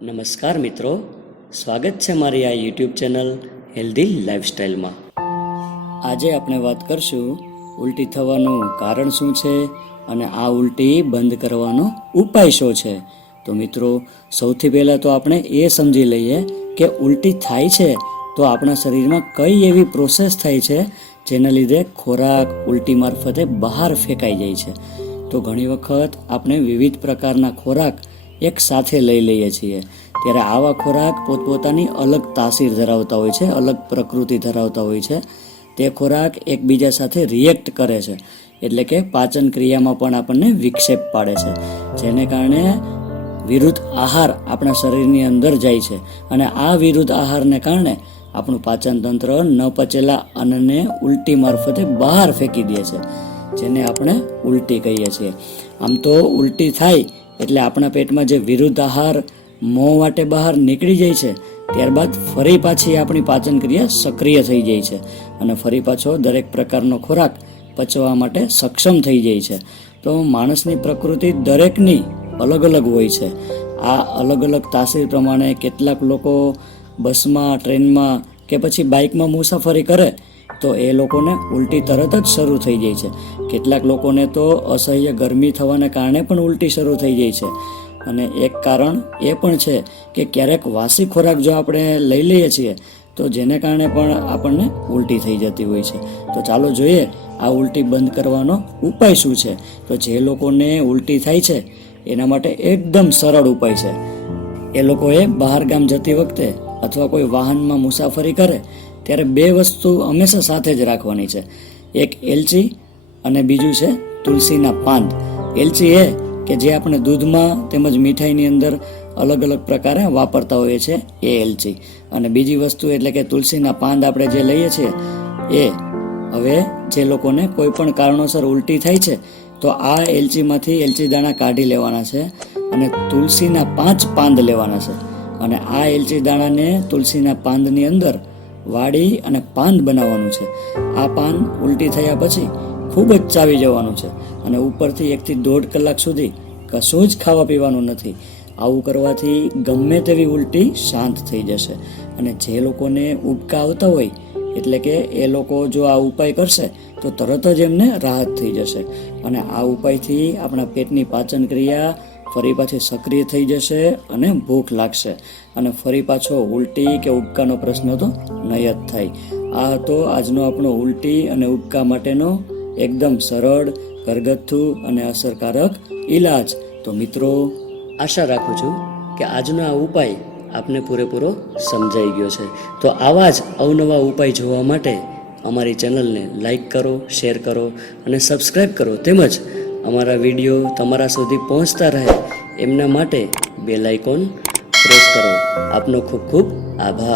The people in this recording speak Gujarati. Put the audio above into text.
નમસ્કાર મિત્રો, સ્વાગત છે મારી આ યુટ્યુબ ચેનલ હેલ્ધી લાઈફસ્ટાઈલમાં આજે આપણે વાત કરશું ઉલટી થવાનું કારણ શું છે અને આ ઉલટી બંધ કરવાનો ઉપાય શું છે. તો મિત્રો, સૌથી પહેલાં તો આપણે એ સમજી લઈએ કે ઉલટી થાય છે તો આપણા શરીરમાં કઈ એવી પ્રોસેસ થાય છે જેના લીધે ખોરાક ઉલટી મારફતે બહાર ફેંકાઈ જાય છે. તો ઘણી વખત આપણે વિવિધ પ્રકારના ખોરાક એક સાથે લઈ લઈએ છીએ. ત્યારે આવા ખોરાક પોતપોતાની અલગ તાસીર ધરાવતા હોય છે, અલગ પ્રકૃતિ ધરાવતા હોય છે. તે ખોરાક એકબીજા સાથે રિએક્ટ કરે છે. એટલે કે પાચન ક્રિયામાં પણ આપણને વિક્ષેપ પાડે છે. જેને કારણે વિરુદ્ધ આહાર આપણા શરીરની અંદર જાય છે. અને આ વિરુદ્ધ આહારને કારણે આપણું પાચન તંત્ર ન પચેલા અન્નને ઉલટી મારફતે બહાર ફેંકી દે છે, જેને આપણે ઉલટી કહીએ છીએ. આમ તો ઉલટી થાય એટલે આપણા પેટમાં જે વિરુદ્ધ આહાર, મોં વાટે બહાર નીકળી જાય છે, ત્યારબાદ ફરી પાછી આપણી પાચન ક્રિયા સક્રિય થઈ જાય છે અને ફરી પાછો દરેક પ્રકારનો ખોરાક પચવા માટે સક્ષમ થઈ જાય છે. તો માણસની પ્રકૃતિ દરેકની અલગ અલગ હોય છે. આ અલગ અલગ તાસીર પ્રમાણે કેટલાક લોકો બસમાં, ટ્રેનમાં કે પછી બાઇકમાં મુસાફરી કરે, તો એ લોકોને ઉલટી તરત જ શરૂ થઈ જાય છે. કેટલાક લોકોને તો અસહ્ય ગરમી થવાને કારણે પણ ઉલટી શરૂ થઈ જાય છે. અને એક કારણ એ પણ છે કે ક્યારેક વાસી ખોરાક જો આપણે લઈ લઈએ છીએ, તો જેને કારણે પણ આપણને ઉલટી થઈ જતી હોય છે. તો ચાલો જોઈએ, આ ઉલટી બંધ કરવાનો ઉપાય શું છે? તો જે લોકોને ઉલટી થાય છે, એના માટે એકદમ સરળ ઉપાય છે. એ લોકોએ બહાર ગામ જતી વખતે અથવા કોઈ વાહનમાં મુસાફરી કરે, ત્યારે બે વસ્તુ હંમેશા સાથે જ રાખવાની છે. એક એલચી અને બીજું છે તુલસીના પાન એલચી એ કે જે આપણે દૂધમાં તેમજ મીઠાઈની અંદર અલગ અલગ પ્રકારે વાપરતા હોઈએ છીએ, એ એલચી. અને બીજી વસ્તુ એટલે કે તુલસીના પાંદ આપણે જે લઈએ છીએ, એ હવે જે લોકોને કોઈ પણ કારણોસર ઉલટી થાય છે, તો આ એલચીમાંથી એલચી દાણા કાઢી લેવાના છે અને તુલસીના પાંચ પાંદ લેવાના છે. અને આ એલચી દાણાને તુલસીના પાંદની અંદર વાળી અને પાન બનાવવાનું છે. આ પાન ઉલટી થયા પછી ખૂબ જ ચાવી જવાનું છે અને ઉપરથી એકથી દોઢ કલાક સુધી કશું જ ખાવા પીવાનું નથી. આવું કરવાથી ગમે તેવી ઉલટી શાંત થઈ જશે અને જે લોકોને ઉબકા આવતા હોય, એટલે કે એ લોકો જો આ ઉપાય કરશે, તો તરત જ એમને રાહત થઈ જશે. અને આ ઉપાયથી આપણા પેટની પાચન ક્રિયા ફરી પાછી સક્રિય થઈ જશે અને ભૂખ લાગશે. અને ફરી પાછો ઉલટી કે ઉબકાનો પ્રશ્ન તો નહીં જ થાય. આ હતો આજનો આપણો ઉલટી અને ઉબકા માટેનો એકદમ સરળ, ઘરગથ્થુ અને અસરકારક ઈલાજ. તો મિત્રો, આશા રાખું છું કે આજનો આ ઉપાય આપને પૂરેપૂરો સમજાઈ ગયો છે. તો આવા જ અવનવા ઉપાય જોવા માટે અમારી ચેનલને લાઈક કરો, શેર કરો અને સબસ્ક્રાઈબ કરો. તેમજ અમારા વીડિયો તમારા સુધી પહોંચતા રહે એમના માટે બેલ આઇકોન પ્રેસ કરો. આપનો ખૂબ ખૂબ આભાર.